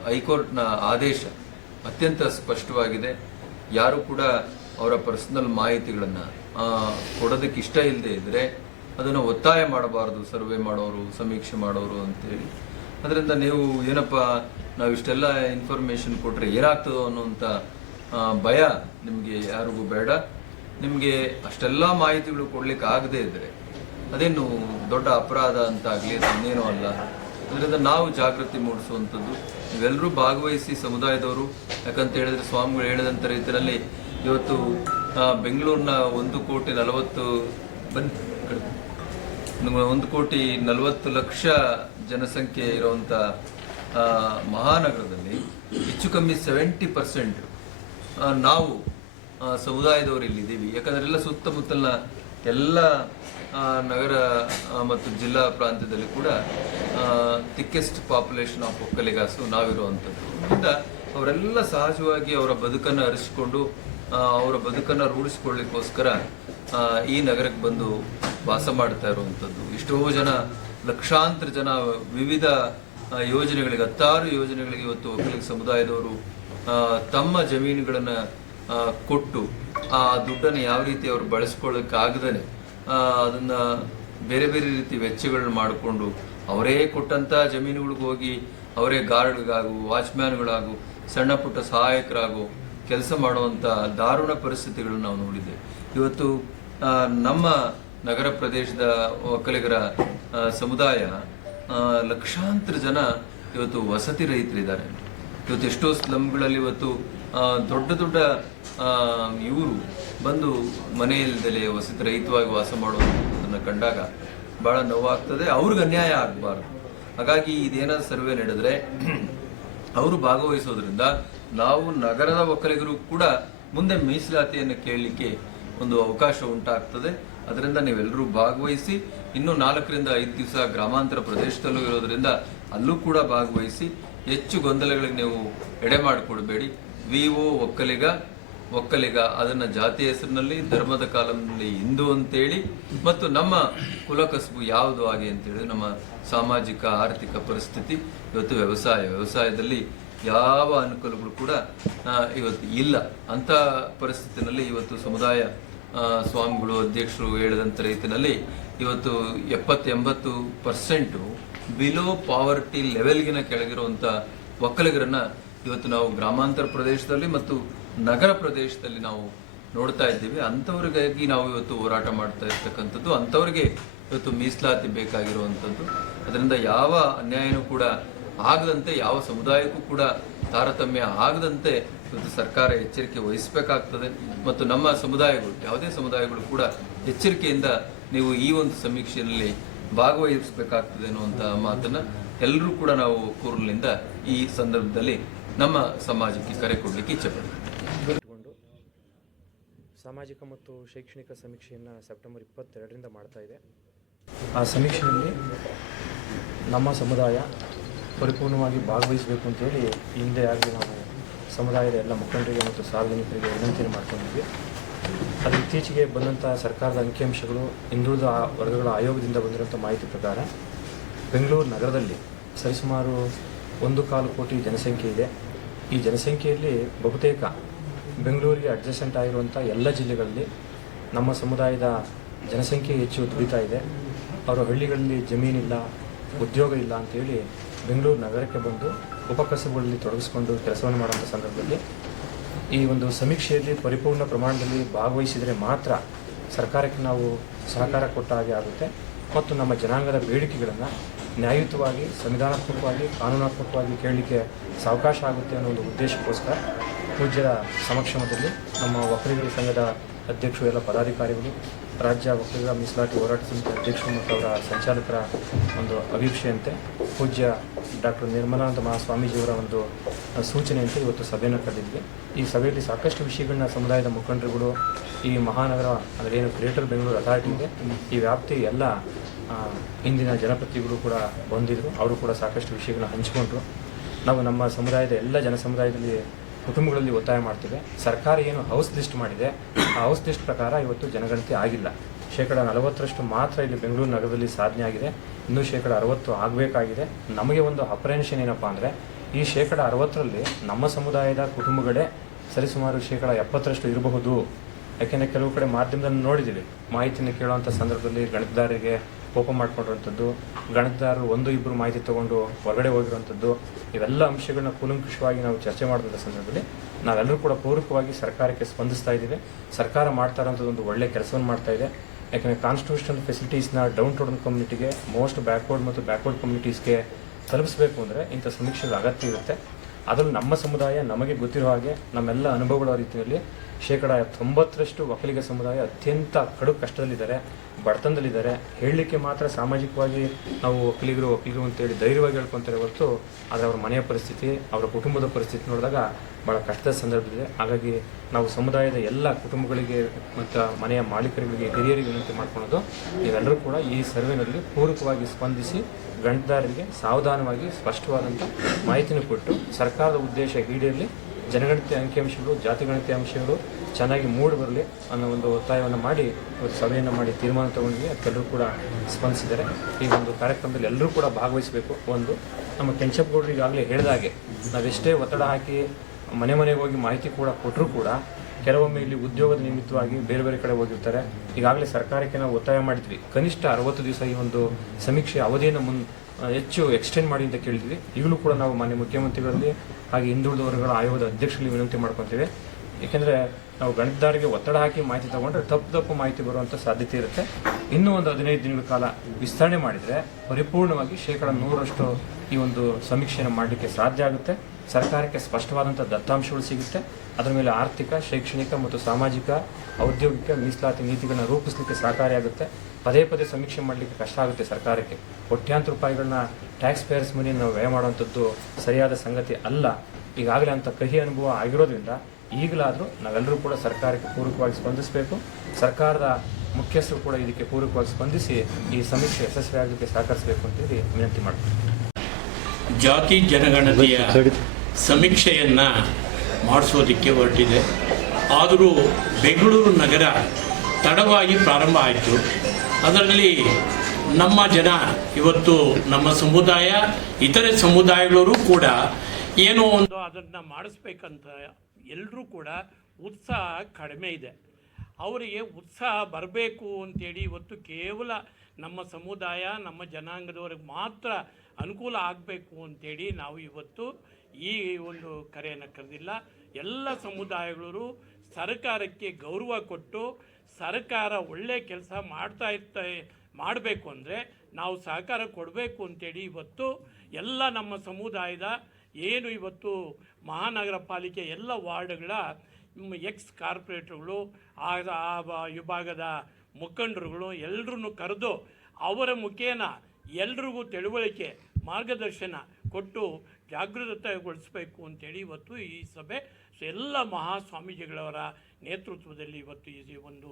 ಹೈಕೋರ್ಟ್ನ ಆದೇಶ ಅತ್ಯಂತ ಸ್ಪಷ್ಟವಾಗಿದೆ. ಯಾರು ಕೂಡ ಅವರ ಪರ್ಸನಲ್ ಮಾಹಿತಿಗಳನ್ನು ಕೊಡೋದಕ್ಕೆ ಇಷ್ಟ ಇಲ್ಲದೆ ಇದ್ದರೆ ಅದನ್ನು ಒತ್ತಾಯ ಮಾಡಬಾರ್ದು ಸರ್ವೆ ಮಾಡೋರು ಸಮೀಕ್ಷೆ ಮಾಡೋರು ಅಂತೇಳಿ. ಅದರಿಂದ ನೀವು ಏನಪ್ಪ ನಾವು ಇಷ್ಟೆಲ್ಲ ಇನ್ಫಾರ್ಮೇಷನ್ ಕೊಟ್ಟರೆ ಏನಾಗ್ತದೋ ಅನ್ನೋಂಥ ಆ, ಭಯ ನಿಮಗೆ ಯಾರಿಗೂ ಬೇಡ. ನಿಮಗೆ ಅಷ್ಟೆಲ್ಲ ಮಾಹಿತಿಗಳು ಕೊಡ್ಲಿಕ್ಕೆ ಆಗದೇ ಇದ್ದರೆ ಅದೇನು ದೊಡ್ಡ ಅಪರಾಧ ಅಂತಾಗಲಿ ಅದನ್ನೇನೂ ಅಲ್ಲ. ಅದರಿಂದ ನಾವು ಜಾಗೃತಿ ಮೂಡಿಸುವಂಥದ್ದು. ನೀವೆಲ್ಲರೂ ಭಾಗವಹಿಸಿ ಸಮುದಾಯದವರು, ಯಾಕಂತ ಹೇಳಿದ್ರೆ ಸ್ವಾಮಿಗಳು ಹೇಳಿದಂಥ ರೀತಿಯಲ್ಲಿ ಇವತ್ತು ಬೆಂಗಳೂರಿನ ಒಂದು ಕೋಟಿ ನಲವತ್ತು ಕಡೆ. ಒಂದು ಕೋಟಿ ನಲವತ್ತು ಲಕ್ಷ ಜನಸಂಖ್ಯೆ ಇರುವಂಥ ಮಹಾನಗರದಲ್ಲಿ ಹೆಚ್ಚು ಕಮ್ಮಿ ಸೆವೆಂಟಿ ಪರ್ಸೆಂಟ್ ನಾವು ಸಮುದಾಯದವರು ಇಲ್ಲಿದ್ದೀವಿ. ಯಾಕಂದ್ರೆ ಎಲ್ಲ ಸುತ್ತಮುತ್ತಲಿನ ಎಲ್ಲ ನಗರ ಮತ್ತು ಜಿಲ್ಲಾ ಪ್ರಾಂತ್ಯದಲ್ಲಿ ಕೂಡ ಥಿಕ್ಕೆಸ್ಟ್ ಪಾಪ್ಯುಲೇಷನ್ ಆಫ್ ಒಕ್ಕಲಿಗಾಸು ನಾವಿರುವಂಥದ್ದು. ಇದರಿಂದ ಅವರೆಲ್ಲ ಸಹಜವಾಗಿ ಅವರ ಬದುಕನ್ನು ಅರಿಸಿಕೊಂಡು ಅವರ ಬದುಕನ್ನು ರೂಢಿಸ್ಕೊಳ್ಳಿಕ್ಕೋಸ್ಕರ ಈ ನಗರಕ್ಕೆ ಬಂದು ವಾಸ ಮಾಡ್ತಾ ಇರುವಂಥದ್ದು. ಎಷ್ಟೋ ಜನ, ಲಕ್ಷಾಂತರ ಜನ ವಿವಿಧ ಯೋಜನೆಗಳಿಗೆ, ಹತ್ತಾರು ಯೋಜನೆಗಳಿಗೆ ಇವತ್ತು ಒಕ್ಕಲಿಗ ಸಮುದಾಯದವರು ತಮ್ಮ ಜಮೀನುಗಳನ್ನು ಕೊಟ್ಟು ಆ ದುಡ್ಡನ್ನು ಯಾವ ರೀತಿ ಅವರು ಬಳಸ್ಕೊಳ್ಳೋಕ್ಕಾಗದೇ ಅದನ್ನು ಬೇರೆ ಬೇರೆ ರೀತಿ ವೆಚ್ಚಗಳನ್ನ ಮಾಡಿಕೊಂಡು ಅವರೇ ಕೊಟ್ಟಂತ ಜಮೀನುಗಳಿಗೆ ಹೋಗಿ ಅವರೇ ಗಾರ್ಡ್ಗಾಗು ವಾಚ್ಮ್ಯಾನ್ಗಳಾಗು, ಸಣ್ಣ ಪುಟ್ಟ ಸಹಾಯಕರಾಗು ಕೆಲಸ ಮಾಡುವಂತ ದಾರುಣ ಪರಿಸ್ಥಿತಿಗಳನ್ನು ನಾವು ನೋಡಿದ್ದೆ. ಇವತ್ತು ನಮ್ಮ ನಗರ ಪ್ರದೇಶದ ಒಕ್ಕಲಿಗರ ಸಮುದಾಯ ಲಕ್ಷಾಂತರ ಜನ ಇವತ್ತು ವಸತಿ ರಹಿತರಿದ್ದಾರೆ. ಇವತ್ತು ಎಷ್ಟೋ ಸ್ಲಮ್ಗಳಲ್ಲಿ ಇವತ್ತು ದೊಡ್ಡ ದೊಡ್ಡ ಇವರು ಬಂದು ಮನೆಯಲ್ಲದಲ್ಲೇ ವಸತಿ ರಹಿತವಾಗಿ ವಾಸ ಮಾಡುವುದನ್ನು ಕಂಡಾಗ ಭಾಳ ನೋವಾಗ್ತದೆ. ಅವ್ರಿಗೆ ಅನ್ಯಾಯ ಆಗಬಾರ್ದು. ಹಾಗಾಗಿ ಇದೇನಾದ್ರು ಸರ್ವೆ ನಡೆದ್ರೆ ಅವರು ಭಾಗವಹಿಸೋದ್ರಿಂದ ನಾವು ನಗರದ ಒಕ್ಕಲಿಗರು ಕೂಡ ಮುಂದೆ ಮೀಸಲಾತಿಯನ್ನು ಕೇಳಲಿಕ್ಕೆ ಒಂದು ಅವಕಾಶ ಉಂಟಾಗ್ತದೆ. ಅದರಿಂದ ನೀವೆಲ್ಲರೂ ಭಾಗವಹಿಸಿ, ಇನ್ನೂ ನಾಲ್ಕರಿಂದ ಐದು ದಿವಸ ಗ್ರಾಮಾಂತರ ಪ್ರದೇಶದಲ್ಲೂ ಇರೋದ್ರಿಂದ ಅಲ್ಲೂ ಕೂಡ ಭಾಗವಹಿಸಿ ಹೆಚ್ಚು ಗೊಂದಲಗಳಿಗೆ ನೀವು ಎಡೆ ಮಾಡಿಕೊಡಬೇಡಿ. ವಿ ಒ ಒಕ್ಕಲಿಗ ಒಕ್ಕಲಿಗ ಅದನ್ನ ಜಾತಿ ಹೆಸರಿನಲ್ಲಿ, ಧರ್ಮದ ಕಾಲದಲ್ಲಿ ಹಿಂದೂ ಅಂತೇಳಿ, ಮತ್ತು ನಮ್ಮ ಕುಲಕಸಬು ಯಾವುದು ಹಾಗೆ ಅಂತೇಳಿ ನಮ್ಮ ಸಾಮಾಜಿಕ, ಆರ್ಥಿಕ ಪರಿಸ್ಥಿತಿ, ಇವತ್ತು ವ್ಯವಸಾಯ, ವ್ಯವಸಾಯದಲ್ಲಿ ಯಾವ ಅನುಕೂಲಗಳು ಕೂಡ ಇವತ್ತು ಇಲ್ಲ. ಅಂತ ಪರಿಸ್ಥಿತಿನಲ್ಲಿ ಇವತ್ತು ಸಮುದಾಯ ಸ್ವಾಮಿಗಳು, ಅಧ್ಯಕ್ಷರು ಹೇಳಿದಂಥ ರೀತಿಯಲ್ಲಿ ಇವತ್ತು ಎಪ್ಪತ್ತು ಎಂಬತ್ತು ಪರ್ಸೆಂಟು ಬಿಲೋ ಪಾವರ್ಟಿ ಲೆವೆಲ್ಗಿನ ಕೆಳಗಿರುವಂಥ ಒಕ್ಕಲಿಗರನ್ನು ಇವತ್ತು ನಾವು ಗ್ರಾಮಾಂತರ ಪ್ರದೇಶದಲ್ಲಿ ಮತ್ತು ನಗರ ಪ್ರದೇಶದಲ್ಲಿ ನಾವು ನೋಡ್ತಾ ಇದ್ದೀವಿ. ಅಂಥವ್ರಿಗಾಗಿ ನಾವು ಇವತ್ತು ಹೋರಾಟ ಮಾಡ್ತಾ ಇರ್ತಕ್ಕಂಥದ್ದು. ಅಂಥವ್ರಿಗೆ ಇವತ್ತು ಮೀಸಲಾತಿ ಬೇಕಾಗಿರುವಂಥದ್ದು. ಅದರಿಂದ ಯಾವ ಅನ್ಯಾಯನೂ ಕೂಡ ಆಗದಂತೆ, ಯಾವ ಸಮುದಾಯಕ್ಕೂ ಕೂಡ ತಾರತಮ್ಯ ಆಗದಂತೆ ಇವತ್ತು ಸರ್ಕಾರ ಎಚ್ಚರಿಕೆ ವಹಿಸಬೇಕಾಗ್ತದೆ. ಮತ್ತು ನಮ್ಮ ಸಮುದಾಯಗಳು, ಯಾವುದೇ ಸಮುದಾಯಗಳು ಕೂಡ ಎಚ್ಚರಿಕೆಯಿಂದ ನೀವು ಈ ಒಂದು ಸಮೀಕ್ಷೆಯಲ್ಲಿ ಭಾಗವಹಿಸಬೇಕಾಗ್ತದೆ ಅನ್ನುವಂಥ ಮಾತನ್ನ ಎಲ್ಲರೂ ಕೂಡ ನಾವು ಕೂರ್ಲಿಂದ ಈ ಸಂದರ್ಭದಲ್ಲಿ ನಮ್ಮ ಸಮಾಜಕ್ಕೆ ಕರೆ ಕೊಡಲಿಕ್ಕೆ ಇಚ್ಛೆ ಸಾಮಾಜಿಕ ಮತ್ತು ಶೈಕ್ಷಣಿಕ ಸಮೀಕ್ಷೆಯನ್ನು ಸೆಪ್ಟೆಂಬರ್ ಇಪ್ಪತ್ತೆರಡರಿಂದ ಮಾಡ್ತಾ ಇದೆ. ಆ ಸಮೀಕ್ಷೆಯಲ್ಲಿ ನಮ್ಮ ಸಮುದಾಯ ಪರಿಪೂರ್ಣವಾಗಿ ಭಾಗವಹಿಸಬೇಕು ಅಂತೇಳಿ ಹಿಂದೆ ಆಗಲಿ ನಾವು ಸಮುದಾಯದ ಎಲ್ಲ ಮುಖಂಡರಿಗೆ ಮತ್ತು ಸಾರ್ವಜನಿಕರಿಗೆ ವಿನಂತಿಯನ್ನು ಮಾಡ್ಕೊಂಡಿದ್ವಿ. ಅದು ಇತ್ತೀಚೆಗೆ ಬಂದಂಥ ಸರ್ಕಾರದ ಅಂಕಿಅಂಶಗಳು ಹಿಂದುಳಿದ ವರ್ಗಗಳ ಆಯೋಗದಿಂದ ಬಂದಿರುವಂಥ ಮಾಹಿತಿ ಪ್ರಕಾರ ಬೆಂಗಳೂರು ನಗರದಲ್ಲಿ ಸರಿಸುಮಾರು ಒಂದು ಕಾಲು ಕೋಟಿ ಜನಸಂಖ್ಯೆ ಇದೆ. ಈ ಜನಸಂಖ್ಯೆಯಲ್ಲಿ ಬಹುತೇಕ ಬೆಂಗಳೂರಿಗೆ ಅಡ್ಜಸೆಂಟ್ ಆಗಿರುವಂಥ ಎಲ್ಲ ಜಿಲ್ಲೆಗಳಲ್ಲಿ ನಮ್ಮ ಸಮುದಾಯದ ಜನಸಂಖ್ಯೆ ಹೆಚ್ಚು ದುಡಿತಾ ಇದೆ. ಅವರ ಹಳ್ಳಿಗಳಲ್ಲಿ ಜಮೀನಿಲ್ಲ, ಉದ್ಯೋಗ ಇಲ್ಲ ಅಂತೇಳಿ ಬೆಂಗಳೂರು ನಗರಕ್ಕೆ ಬಂದು ಉಪಕಸಬುಗಳಲ್ಲಿ ತೊಡಗಿಸಿಕೊಂಡು ಕೆಲಸವನ್ನು ಮಾಡುವಂಥ ಸಂದರ್ಭದಲ್ಲಿ ಈ ಒಂದು ಸಮೀಕ್ಷೆಯಲ್ಲಿ ಪರಿಪೂರ್ಣ ಪ್ರಮಾಣದಲ್ಲಿ ಭಾಗವಹಿಸಿದರೆ ಮಾತ್ರ ಸರ್ಕಾರಕ್ಕೆ ನಾವು ಸಹಕಾರ ಕೊಟ್ಟ ಹಾಗೆ ಆಗುತ್ತೆ. ಮತ್ತು ನಮ್ಮ ಜನಾಂಗದ ಬೇಡಿಕೆಗಳನ್ನು ನ್ಯಾಯಯುತವಾಗಿ, ಸಂವಿಧಾನಾತ್ಮಕವಾಗಿ, ಕಾನೂನಾತ್ಮಕವಾಗಿ ಕೇಳಲಿಕ್ಕೆ ಸಾವಕಾಶ ಆಗುತ್ತೆ ಅನ್ನೋ ಒಂದು ಉದ್ದೇಶಕ್ಕೋಸ್ಕರ ಪೂಜ್ಯರ ಸಮಕ್ಷಮದಲ್ಲಿ ನಮ್ಮ ಒಕ್ಕಲಿಗರ ಸಂಘದ ಅಧ್ಯಕ್ಷರು ಎಲ್ಲ ಪದಾಧಿಕಾರಿಗಳು ರಾಜ್ಯ ಒಕ್ಕಲಿಗರ ಮೀಸಲಾತಿ ಹೋರಾಟ ಸಮಿತಿ ಅಧ್ಯಕ್ಷರು ಮತ್ತು ಅವರ ಸಂಚಾಲಕರ ಒಂದು ಅಭಿಪ್ಸೆಯಂತೆ ಪೂಜ್ಯ ಡಾಕ್ಟರ್ ನಿರ್ಮಲಾನಂದ ಮಹಾಸ್ವಾಮೀಜಿಯವರ ಒಂದು ಸೂಚನೆಯಂತೆ ಇವತ್ತು ಸಭೆಯನ್ನು ಕರೆದಿದ್ವಿ. ಈ ಸಭೆಯಲ್ಲಿ ಸಾಕಷ್ಟು ವಿಷಯಗಳನ್ನ ಸಮುದಾಯದ ಮುಖಂಡರುಗಳು, ಈ ಮಹಾನಗರ, ಅಂದರೆ ಏನು ಗ್ರೇಟರ್ ಬೆಂಗಳೂರು ಅಥಾರಿಟಿ ಈ ವ್ಯಾಪ್ತಿ ಎಲ್ಲ ಹಿಂದಿನ ಇಂದಿನ ಜನಪ್ರತಿನಿಧಿಗಳು ಕೂಡ ಬಂದಿದ್ದರು ಅವರು ಕೂಡ ಸಾಕಷ್ಟು ವಿಷಯಗಳನ್ನ ಹಂಚಿಕೊಂಡ್ರು. ನಾವು ನಮ್ಮ ಸಮುದಾಯದ ಎಲ್ಲ ಜನ ಸಮುದಾಯದಲ್ಲಿ ಕುಟುಂಬಗಳಲ್ಲಿ ಒತ್ತಾಯ ಮಾಡ್ತೇವೆ ಸರ್ಕಾರ ಏನು ಹೌಸ್ ಲಿಸ್ಟ್ ಮಾಡಿದೆ. ಆ ಹೌಸ್ ಲಿಸ್ಟ್ ಪ್ರಕಾರ ಇವತ್ತು ಜನಗಣತಿ ಆಗಿಲ್ಲ. ಶೇಕಡ ನಲವತ್ತರಷ್ಟು ಮಾತ್ರ ಇಲ್ಲಿ ಬೆಂಗಳೂರು ನಗರದಲ್ಲಿ ಸಾಧನೆ ಆಗಿದೆ. ಇನ್ನೂ ಶೇಕಡ ಅರವತ್ತು ಆಗಬೇಕಾಗಿದೆ. ನಮಗೆ ಒಂದು ಅಪ್ರೆನ್ಷನ್ ಏನಪ್ಪ ಅಂದರೆ, ಈ ಶೇಕಡ ಅರವತ್ತರಲ್ಲಿ ನಮ್ಮ ಸಮುದಾಯದ ಕುಟುಂಬಗಳೇ ಸರಿಸುಮಾರು ಶೇಕಡ ಎಪ್ಪತ್ತರಷ್ಟು ಇರಬಹುದು. ಯಾಕೆಂದರೆ ಕೆಲವು ಕಡೆ ಮಾಧ್ಯಮದಲ್ಲಿ ನೋಡಿದ್ದೀವಿ. ಮಾಹಿತಿಯನ್ನು ಕೇಳುವಂಥ ಸಂದರ್ಭದಲ್ಲಿ ಗಣಿತದಾರರಿಗೆ ಕೋಪ ಮಾಡಿಕೊಂಡಿರುವಂಥದ್ದು ಗಣತದಾರರು ಒಂದು ಇಬ್ಬರು ಮಾಹಿತಿ ತಗೊಂಡು ಹೊರಗಡೆ ಹೋಗಿರುವಂಥದ್ದು, ಇವೆಲ್ಲ ಅಂಶಗಳನ್ನ ಕೂಲಂಕುಷವಾಗಿ ನಾವು ಚರ್ಚೆ ಮಾಡಿದಂಥ ಸಂದರ್ಭದಲ್ಲಿ ನಾವೆಲ್ಲರೂ ಕೂಡ ಪೂರಕವಾಗಿ ಸರ್ಕಾರಕ್ಕೆ ಸ್ಪಂದಿಸ್ತಾ ಇದ್ದೀವಿ. ಸರ್ಕಾರ ಮಾಡ್ತಾ ಇರೋಂಥದ್ದು ಒಂದು ಒಳ್ಳೆ ಕೆಲಸವನ್ನು ಮಾಡ್ತಾ ಇದೆ. ಯಾಕಂದರೆ ಕಾನ್ಸ್ಟಿಟ್ಯೂಷನ್ ಫೆಸಿಲಿಟೀಸ್ನ ಡೌನ್ ಟೌನ್ ಕಮ್ಯುನಿಟಿಗೆ ಮೋಸ್ಟ್ ಬ್ಯಾಕ್ವರ್ಡ್ ಮತ್ತು ಬ್ಯಾಕ್ವರ್ಡ್ ಕಮ್ಯುನಿಟೀಸ್ಗೆ ತಲುಪಿಸಬೇಕು ಅಂದರೆ ಇಂಥ ಸಮೀಕ್ಷೆಗಳ ಅಗತ್ಯ ಇರುತ್ತೆ. ಅದರಲ್ಲಿ ನಮ್ಮ ಸಮುದಾಯ ನಮಗೆ ಗೊತ್ತಿರೋ ಹಾಗೆ ನಮ್ಮೆಲ್ಲ ಅನುಭವಗಳ ರೀತಿಯಲ್ಲಿ ಶೇಕಡ ತೊಂಬತ್ತರಷ್ಟು ಒಕ್ಕಲಿಗ ಸಮುದಾಯ ಅತ್ಯಂತ ಕಡು ಕಷ್ಟದಲ್ಲಿದ್ದಾರೆ. ಬಡತನದಲ್ಲಿದ್ದಾರೆ. ಹೇಳಲಿಕ್ಕೆ ಮಾತ್ರ ಸಾಮಾಜಿಕವಾಗಿ ನಾವು ಒಕ್ಕಲಿಗರು ಒಕ್ಕಲಿಗರು ಅಂತೇಳಿ ಧೈರ್ಯವಾಗಿ ಹೇಳ್ಕೊತಾರೆ ಹೊರತು ಆದರೆ ಅವರ ಮನೆಯ ಪರಿಸ್ಥಿತಿ, ಅವರ ಕುಟುಂಬದ ಪರಿಸ್ಥಿತಿ ನೋಡಿದಾಗ ಭಾಳ ಕಷ್ಟದ ಸಂದರ್ಭವಿದೆ ಹಾಗಾಗಿ ನಾವು ಸಮುದಾಯದ ಎಲ್ಲ ಕುಟುಂಬಗಳಿಗೆ ಮತ್ತು ಮನೆಯ ಮಾಲೀಕರುಗಳಿಗೆ, ಹಿರಿಯರಿಗೆ ವಿನಂತಿ ಮಾಡ್ಕೊಳ್ಳೋದು ನೀವೆಲ್ಲರೂ ಕೂಡ ಈ ಸರ್ವೆನಲ್ಲಿ ಪೂರಕವಾಗಿ ಸ್ಪಂದಿಸಿ ಗಂಟದಾರರಿಗೆ ಸಾವಧಾನವಾಗಿ ಸ್ಪಷ್ಟವಾದಂಥ ಮಾಹಿತಿನೂ ಕೊಟ್ಟು ಸರ್ಕಾರದ ಉದ್ದೇಶ ಈಡೇರಲಿ. ಜನಗಣತಿ ಅಂಕಿಅಂಶಗಳು ಜಾತಿಗಣತಿ ಅಂಶಗಳು ಚೆನ್ನಾಗಿ ಮೂಡಿ ಬರಲಿ ಅನ್ನೋ ಒಂದು ಒತ್ತಾಯವನ್ನು ಮಾಡಿ ಒಂದು ಸಭೆಯನ್ನು ಮಾಡಿ ತೀರ್ಮಾನ ತಗೊಂಡ್ವಿ. ಅದಕ್ಕೆಲ್ಲರೂ ಕೂಡ ಸ್ಪಂದಿಸಿದ್ದಾರೆ. ಈ ಒಂದು ಕಾರ್ಯಕ್ರಮದಲ್ಲಿ ಎಲ್ಲರೂ ಕೂಡ ಭಾಗವಹಿಸಬೇಕು. ಒಂದು ನಮ್ಮ ಕೆಂಚಪ್ಪಗೌಡರು ಈಗಾಗಲೇ ಹೇಳಿದಾಗೆ ನಾವೆಷ್ಟೇ ಒತ್ತಡ ಹಾಕಿ ಮನೆ ಮನೆಗೆ ಹೋಗಿ ಮಾಹಿತಿ ಕೂಡ ಕೊಟ್ಟರೂ ಕೂಡ ಕೆಲವೊಮ್ಮೆ ಇಲ್ಲಿ ಉದ್ಯೋಗದ ನಿಮಿತ್ತವಾಗಿ ಬೇರೆ ಬೇರೆ ಕಡೆ ಹೋಗಿರ್ತಾರೆ. ಈಗಾಗಲೇ ಸರ್ಕಾರಕ್ಕೆ ನಾವು ಒತ್ತಾಯ ಮಾಡಿದ್ವಿ. ಕನಿಷ್ಠ ಅರವತ್ತು ದಿವಸ ಈ ಒಂದು ಸಮೀಕ್ಷೆ ಅವಧಿಯನ್ನು ಮುನ್ ಹೆಚ್ಚು ಎಕ್ಸ್ಟೆಂಡ್ ಮಾಡಿ ಅಂತ ಕೇಳಿದ್ವಿ ಈಗಲೂ ಕೂಡ ನಾವು ಮಾನ್ಯ ಮುಖ್ಯಮಂತ್ರಿಗಳಲ್ಲಿ ಹಾಗೆ ಹಿಂದುಳಿದ ವರ್ಗಗಳ ಆಯೋಗದ ಅಧ್ಯಕ್ಷರಲ್ಲಿ ವಿನಂತಿ ಮಾಡ್ಕೊತೀವಿ. ಏಕೆಂದರೆ ನಾವು ಗಣಿತದಾರಿಗೆ ಒತ್ತಡ ಹಾಕಿ ಮಾಹಿತಿ ತಗೊಂಡ್ರೆ ತಪ್ಪು ತಪ್ಪು ಮಾಹಿತಿ ಬರುವಂಥ ಸಾಧ್ಯತೆ ಇರುತ್ತೆ. ಇನ್ನೂ ಒಂದು ಹದಿನೈದು ದಿನಗಳ ಕಾಲ ವಿಸ್ತರಣೆ ಮಾಡಿದರೆ ಪರಿಪೂರ್ಣವಾಗಿ ಶೇಕಡ ನೂರರಷ್ಟು ಈ ಒಂದು ಸಮೀಕ್ಷೆಯನ್ನು ಮಾಡಲಿಕ್ಕೆ ಸಾಧ್ಯ ಆಗುತ್ತೆ. ಸರ್ಕಾರಕ್ಕೆ ಸ್ಪಷ್ಟವಾದಂಥ ದತ್ತಾಂಶಗಳು ಸಿಗುತ್ತೆ. ಅದರ ಮೇಲೆ ಆರ್ಥಿಕ, ಶೈಕ್ಷಣಿಕ ಮತ್ತು ಸಾಮಾಜಿಕ, ಔದ್ಯೋಗಿಕ ಮೀಸಲಾತಿ ನೀತಿಗಳನ್ನ ರೂಪಿಸಲಿಕ್ಕೆ ಸಹಕಾರಿಯಾಗುತ್ತೆ. ಪದೇ ಪದೇ ಸಮೀಕ್ಷೆ ಮಾಡಲಿಕ್ಕೆ ಕಷ್ಟ ಆಗುತ್ತೆ ಸರ್ಕಾರಕ್ಕೆ. ಕೋಟ್ಯಾಂತರ ರೂಪಾಯಿಗಳನ್ನ ಟ್ಯಾಕ್ಸ್ ಪೇಯರ್ಸ್ ಮನಿ ನಾವು ವ್ಯಯ ಮಾಡುವಂಥದ್ದು ಸರಿಯಾದ ಸಂಗತಿ ಅಲ್ಲ. ಈಗಾಗಲೇ ಅಂಥ ಕಹಿ ಅನುಭವ ಆಗಿರೋದ್ರಿಂದ ಈಗಲಾದರೂ ನಾವೆಲ್ಲರೂ ಕೂಡ ಸರ್ಕಾರಕ್ಕೆ ಪೂರಕವಾಗಿ ಸ್ಪಂದಿಸಬೇಕು. ಸರ್ಕಾರದ ಮುಖ್ಯಸ್ಥರು ಕೂಡ ಇದಕ್ಕೆ ಪೂರಕವಾಗಿ ಸ್ಪಂದಿಸಿ ಈ ಸಮೀಕ್ಷೆ ಯಶಸ್ವಿಯಾಗಲಿಕ್ಕೆ ಸಹಕರಿಸಬೇಕು ಅಂತೇಳಿ ವಿನಂತಿ ಮಾಡ್ತೀನಿ. ಜಾತಿ ಜನಗಣತಿಯ ಸಮೀಕ್ಷೆಯನ್ನು ಮಾಡಿಸೋದಕ್ಕೆ ಹೊರಟಿದೆ. ಆದರೂ ಬೆಂಗಳೂರು ನಗರ ತಡವಾಗಿ ಪ್ರಾರಂಭ ಆಯಿತು. ಅದರಲ್ಲಿ ನಮ್ಮ ಜನ ಇವತ್ತು ನಮ್ಮ ಸಮುದಾಯ, ಇತರೆ ಸಮುದಾಯಗಳವರು ಕೂಡ ಏನೋ ಒಂದು ಅದನ್ನು ಮಾಡಿಸ್ಬೇಕಂತ ಎಲ್ಲರೂ ಕೂಡ ಉತ್ಸಾಹ ಕಡಿಮೆ ಇದೆ. ಅವರಿಗೆ ಉತ್ಸಾಹ ಬರಬೇಕು ಅಂತೇಳಿ ಇವತ್ತು ಕೇವಲ ನಮ್ಮ ಸಮುದಾಯ, ನಮ್ಮ ಜನಾಂಗದವ್ರಿಗೆ ಮಾತ್ರ ಅನುಕೂಲ ಆಗಬೇಕು ಅಂತೇಳಿ ನಾವು ಇವತ್ತು ಈ ಒಂದು ಕರೆಯನ್ನು ಕರೆದಿಲ್ಲ. ಎಲ್ಲ ಸಮುದಾಯಗಳೂ ಸರ್ಕಾರಕ್ಕೆ ಗೌರವ ಕೊಟ್ಟು ಸರ್ಕಾರ ಒಳ್ಳೆ ಕೆಲಸ ಮಾಡ್ತಾ ಇರ್ತಾ, ಮಾಡಬೇಕು ಅಂದರೆ ನಾವು ಸಹಕಾರ ಕೊಡಬೇಕು ಅಂತೇಳಿ ಇವತ್ತು ಎಲ್ಲ ನಮ್ಮ ಸಮುದಾಯದ ಏನು ಇವತ್ತು ಮಹಾನಗರ ಪಾಲಿಕೆ ಎಲ್ಲ ವಾರ್ಡ್ಗಳ ಎಕ್ಸ್ ಕಾರ್ಪೊರೇಟರ್ಗಳು, ಆ ವಿಭಾಗದ ಮುಖಂಡರುಗಳು ಎಲ್ಲರನ್ನು ಕರೆದು ಅವರ ಮುಖೇನ ಎಲ್ರಿಗೂ ತಿಳುವಳಿಕೆ, ಮಾರ್ಗದರ್ಶನ ಕೊಟ್ಟು ಜಾಗೃತಗೊಳಿಸಬೇಕು ಅಂತೇಳಿ ಇವತ್ತು ಈ ಸಭೆ. ಎಲ್ಲ ಮಹಾಸ್ವಾಮೀಜಿಗಳವರ ನೇತೃತ್ವದಲ್ಲಿ ಇವತ್ತು ಈ ಒಂದು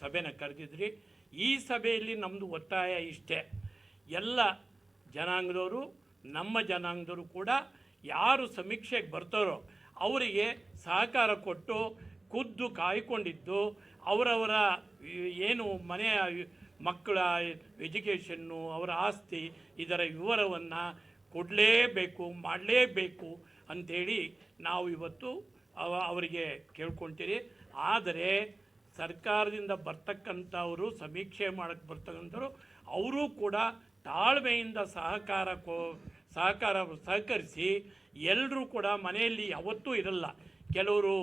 ಸಭೆನ ಕರೆದಿದ್ರಿ. ಈ ಸಭೆಯಲ್ಲಿ ನಮ್ಮದು ಒತ್ತಾಯ ಇಷ್ಟೇ. ಎಲ್ಲ ಜನಾಂಗದವರು, ನಮ್ಮ ಜನಾಂಗದವರು ಕೂಡ ಯಾರು ಸಮೀಕ್ಷೆಗೆ ಬರ್ತಾರೋ ಅವರಿಗೆ ಸಹಕಾರ ಕೊಟ್ಟು ಖುದ್ದು ಕಾಯ್ಕೊಂಡಿದ್ದು, ಅವರವರ ಏನು ಮನೆಯ ಮಕ್ಕಳ ಎಜುಕೇಷನ್ನು, ಅವರ ಆಸ್ತಿ, ಇದರ ವಿವರವನ್ನು ಕೊಡಲೇಬೇಕು, ಮಾಡಲೇಬೇಕು ಅಂಥೇಳಿ ನಾವು ಇವತ್ತು ಅವ ಅವರಿಗೆ ಕೇಳ್ಕೊಳ್ತೀರಿ. ಆದರೆ ಸರ್ಕಾರದಿಂದ ಬರ್ತಕ್ಕಂಥವರು, ಸಮೀಕ್ಷೆ ಮಾಡಕ್ಕೆ ಬರ್ತಕ್ಕಂಥವ್ರು, ಅವರೂ ಕೂಡ ತಾಳ್ಮೆಯಿಂದ ಸಹಕಾರ ಕೋ, ಸಹಕಾರ ಸಹಕರಿಸಿ ಎಲ್ಲರೂ ಕೂಡ ಮನೆಯಲ್ಲಿ ಯಾವತ್ತೂ ಇರಲ್ಲ. ಕೆಲವರು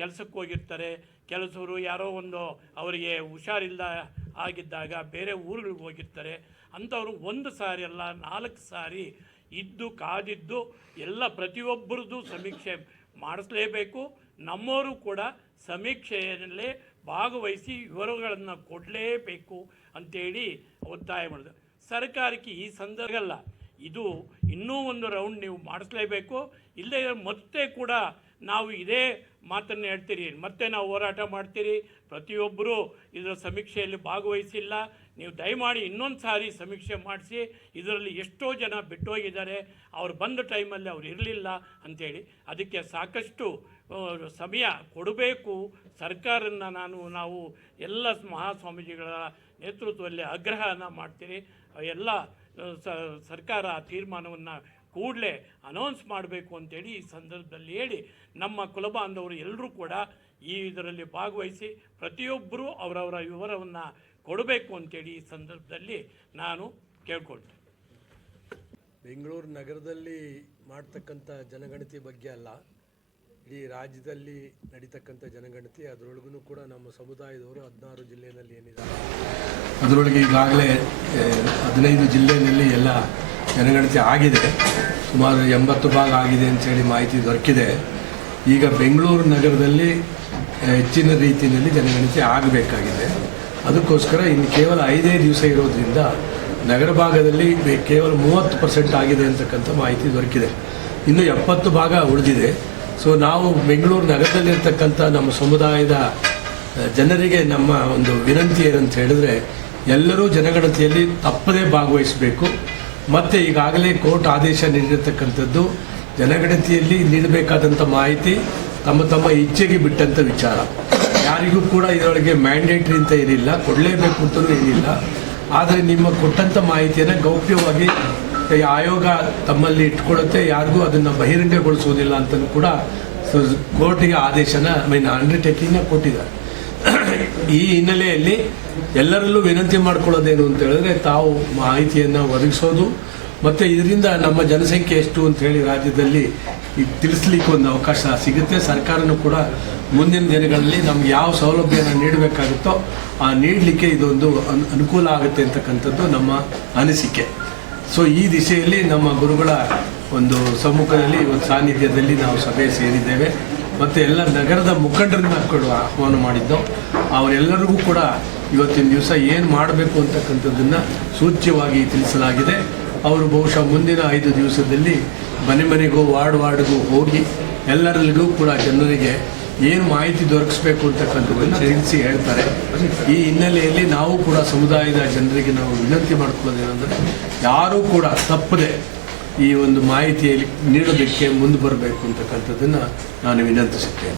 ಕೆಲಸಕ್ಕೆ ಹೋಗಿರ್ತಾರೆ, ಕೆಲಸವರು ಯಾರೋ ಒಂದು ಅವರಿಗೆ ಹುಷಾರಿಲ್ಲ ಆಗಿದ್ದಾಗ ಬೇರೆ ಊರುಗಳಿಗೆ ಹೋಗಿರ್ತಾರೆ. ಅಂಥವ್ರು ಒಂದು ಸಾರಿ ಅಲ್ಲ, ನಾಲ್ಕು ಸಾರಿ ಇದ್ದು ಕಾದಿದ್ದು ಎಲ್ಲ ಪ್ರತಿಯೊಬ್ಬರದ್ದು ಸಮೀಕ್ಷೆ ಮಾಡಿಸ್ಲೇಬೇಕು. ನಮ್ಮವರು ಕೂಡ ಸಮೀಕ್ಷೆಯಲ್ಲೇ ಭಾಗವಹಿಸಿ ವಿವರಗಳನ್ನು ಕೊಡಲೇಬೇಕು ಅಂತೇಳಿ ಒತ್ತಾಯ ಮಾಡಿದೆ ಸರ್ಕಾರಕ್ಕೆ ಈ ಸಂದರ್ಭ ಅಲ್ಲ. ಇದು ಇನ್ನೂ ಒಂದು ರೌಂಡ್ ನೀವು ಮಾಡಿಸ್ಲೇಬೇಕು. ಇಲ್ಲದೇ ಮತ್ತೆ ಕೂಡ ನಾವು ಇದೇ ಮಾತನ್ನು ಹೇಳ್ತೀರಿ. ಮತ್ತೆ ನಾವು ಹೋರಾಟ ಮಾಡ್ತೀರಿ. ಪ್ರತಿಯೊಬ್ಬರೂ ಇದರ ಸಮೀಕ್ಷೆಯಲ್ಲಿ ಭಾಗವಹಿಸಿಲ್ಲ. ನೀವು ದಯಮಾಡಿ ಇನ್ನೊಂದು ಸಾರಿ ಸಮೀಕ್ಷೆ ಮಾಡಿಸಿ. ಇದರಲ್ಲಿ ಎಷ್ಟೋ ಜನ ಬಿಟ್ಟೋಗಿದ್ದಾರೆ. ಅವ್ರು ಬಂದ ಟೈಮಲ್ಲಿ ಅವ್ರು ಇರಲಿಲ್ಲ ಅಂಥೇಳಿ ಅದಕ್ಕೆ ಸಾಕಷ್ಟು ಸಮಯ ಕೊಡಬೇಕು. ಸರ್ಕಾರನ ನಾನು, ನಾವು ಎಲ್ಲ ಮಹಾಸ್ವಾಮೀಜಿಗಳ ನೇತೃತ್ವದಲ್ಲಿ ಆಗ್ರಹನ ಮಾಡ್ತೀನಿ. ಎಲ್ಲ ಸರ್ಕಾರ ತೀರ್ಮಾನವನ್ನು ಕೂಡಲೇ ಅನೌನ್ಸ್ ಮಾಡಬೇಕು ಅಂತೇಳಿ ಈ ಸಂದರ್ಭದಲ್ಲಿ ಹೇಳಿ ನಮ್ಮ ಕುಲಬಾಂಧವರು ಎಲ್ಲರೂ ಕೂಡ ಈ ಇದರಲ್ಲಿ ಭಾಗವಹಿಸಿ ಪ್ರತಿಯೊಬ್ಬರೂ ಅವರವರ ವಿವರವನ್ನು ಕೊಡಬೇಕು ಅಂತೇಳಿ ಈ ಸಂದರ್ಭದಲ್ಲಿ ನಾನು ಕೇಳ್ಕೊಳ್ತೇನೆ. ಬೆಂಗಳೂರು ನಗರದಲ್ಲಿ ಮಾಡ್ತಕ್ಕಂಥ ಜನಗಣತಿ ಬಗ್ಗೆ ಅಲ್ಲ. ಇಡೀ ರಾಜ್ಯದಲ್ಲಿ ನಡೀತಕ್ಕಂಥ ಜನಗಣತಿ ಅದರೊಳಗೂ ಕೂಡ ನಮ್ಮ ಸಮುದಾಯದವರು ಹದಿನಾರು ಜಿಲ್ಲೆಯಲ್ಲಿ ಏನಿದ್ದಾರೆ ಅದರೊಳಗೆ ಈಗಾಗಲೇ ಹದಿನೈದು ಜಿಲ್ಲೆಯಲ್ಲಿ ಎಲ್ಲ ಜನಗಣತಿ ಆಗಿದೆ. ಸುಮಾರು ಎಂಬತ್ತು ಭಾಗ ಆಗಿದೆ ಅಂತೇಳಿ ಮಾಹಿತಿ ದೊರಕಿದೆ. ಈಗ ಬೆಂಗಳೂರು ನಗರದಲ್ಲಿ ಹೆಚ್ಚಿನ ರೀತಿಯಲ್ಲಿ ಜನಗಣತಿ ಆಗಬೇಕಾಗಿದೆ. ಅದಕ್ಕೋಸ್ಕರ ಇನ್ನು ಕೇವಲ ಐದೇ ದಿವಸ ಇರೋದ್ರಿಂದ ನಗರ ಭಾಗದಲ್ಲಿ ಕೇವಲ ಮೂವತ್ತು ಪರ್ಸೆಂಟ್ ಆಗಿದೆ ಅಂತಕ್ಕಂಥ ಮಾಹಿತಿ ದೊರಕಿದೆ. ಇನ್ನು ಎಪ್ಪತ್ತು ಭಾಗ ಉಳಿದಿದೆ. ಸೊ ನಾವು ಬೆಂಗಳೂರು ನಗರದಲ್ಲಿರ್ತಕ್ಕಂಥ ನಮ್ಮ ಸಮುದಾಯದ ಜನರಿಗೆ ನಮ್ಮ ಒಂದು ವಿನಂತಿ ಏನಂತ ಹೇಳಿದ್ರೆ, ಎಲ್ಲರೂ ಜನಗಣತಿಯಲ್ಲಿ ತಪ್ಪದೇ ಭಾಗವಹಿಸಬೇಕು. ಮತ್ತು ಈಗಾಗಲೇ ಕೋರ್ಟ್ ಆದೇಶ ನೀಡಿರತಕ್ಕಂಥದ್ದು, ಜನಗಣತಿಯಲ್ಲಿ ನೀಡಬೇಕಾದಂಥ ಮಾಹಿತಿ, ತಮ್ಮ ತಮ್ಮ ಇಚ್ಛೆಗೆ ಬಿಟ್ಟಂಥ ವಿಚಾರ. ಯಾರಿಗೂ ಕೂಡ ಇದರೊಳಗೆ ಮ್ಯಾಂಡೇಟ್ರಿ ಅಂತ ಏನಿಲ್ಲ, ಕೊಡಲೇಬೇಕು ಅಂತಲೂ ಏನಿಲ್ಲ. ಆದರೆ ನಿಮ್ಮ ಕೊಟ್ಟಂಥ ಮಾಹಿತಿಯನ್ನು ಗೌಪ್ಯವಾಗಿ ಆಯೋಗ ತಮ್ಮಲ್ಲಿ ಇಟ್ಕೊಳ್ಳುತ್ತೆ, ಯಾರಿಗೂ ಅದನ್ನು ಬಹಿರಂಗಗೊಳಿಸುವುದಿಲ್ಲ ಅಂತಲೂ ಕೂಡ ಕೋರ್ಟಿಗೆ ಆದೇಶನ ಮೀನ್ ಅಂಡರ್ಟೇಕಿಂಗ್ನ ಕೊಟ್ಟಿದ್ದಾರೆ. ಈ ಹಿನ್ನೆಲೆಯಲ್ಲಿ ಎಲ್ಲರಲ್ಲೂ ವಿನಂತಿ ಮಾಡ್ಕೊಳ್ಳೋದೇನು ಅಂತ ಹೇಳಿದ್ರೆ, ತಾವು ಮಾಹಿತಿಯನ್ನು ಒದಗಿಸೋದು, ಮತ್ತು ಇದರಿಂದ ನಮ್ಮ ಜನಸಂಖ್ಯೆ ಎಷ್ಟು ಅಂತ ಹೇಳಿ ರಾಜ್ಯದಲ್ಲಿ ತಿಳಿಸ್ಲಿಕ್ಕೆ ಒಂದು ಅವಕಾಶ ಸಿಗುತ್ತೆ. ಸರ್ಕಾರನೂ ಕೂಡ ಮುಂದಿನ ದಿನಗಳಲ್ಲಿ ನಮ್ಗೆ ಯಾವ ಸೌಲಭ್ಯನ ನೀಡಬೇಕಾಗುತ್ತೋ ಆ ನೀಡಲಿಕ್ಕೆ ಇದೊಂದು ಅನ್- ಅನುಕೂಲ ಆಗುತ್ತೆ ಅಂತಕ್ಕಂಥದ್ದು ನಮ್ಮ ಅನಿಸಿಕೆ. ಸೊ ಈ ದಿಶೆಯಲ್ಲಿ ನಮ್ಮ ಗುರುಗಳ ಒಂದು ಸಮ್ಮುಖದಲ್ಲಿ, ಒಂದು ಸಾನ್ನಿಧ್ಯದಲ್ಲಿ ನಾವು ಸಭೆ ಸೇರಿದ್ದೇವೆ. ಮತ್ತು ಎಲ್ಲ ನಗರದ ಮುಖಂಡರನ್ನ ಕೂಡ ಆಹ್ವಾನ ಮಾಡಿದ್ದೋ, ಅವರೆಲ್ಲರಿಗೂ ಕೂಡ ಇವತ್ತಿನ ದಿವಸ ಏನು ಮಾಡಬೇಕು ಅಂತಕ್ಕಂಥದ್ದನ್ನು ಸೂಚ್ಯವಾಗಿ ತಿಳಿಸಲಾಗಿದೆ. ಅವರು ಬಹುಶಃ ಮುಂದಿನ ಐದು ದಿವಸದಲ್ಲಿ ಮನೆ ಮನೆಗೂ, ವಾರ್ಡ್ ವಾರ್ಡ್ಗೂ ಹೋಗಿ ಎಲ್ಲರಿಗೂ ಕೂಡ ಜನರಿಗೆ ಏನು ಮಾಹಿತಿ ದೊರಕಿಸ್ಬೇಕು ಅಂತಕ್ಕಂಥದ್ದನ್ನು ತಿಳಿಸಿ ಹೇಳ್ತಾರೆ. ಈ ಹಿನ್ನೆಲೆಯಲ್ಲಿ ನಾವು ಕೂಡ ಸಮುದಾಯದ ಜನರಿಗೆ ನಾವು ವಿನಂತಿ ಮಾಡ್ಕೊಳ್ಳೋದೇನೆಂದರೆ, ಯಾರೂ ಕೂಡ ತಪ್ಪದೆ ಈ ಒಂದು ಮಾಹಿತಿಯಲ್ಲಿ ನೀಡೋದಕ್ಕೆ ಮುಂದೆ ಬರಬೇಕು ಅಂತಕ್ಕಂಥದ್ದನ್ನು ನಾನು ವಿನಂತಿಸುತ್ತೇನೆ.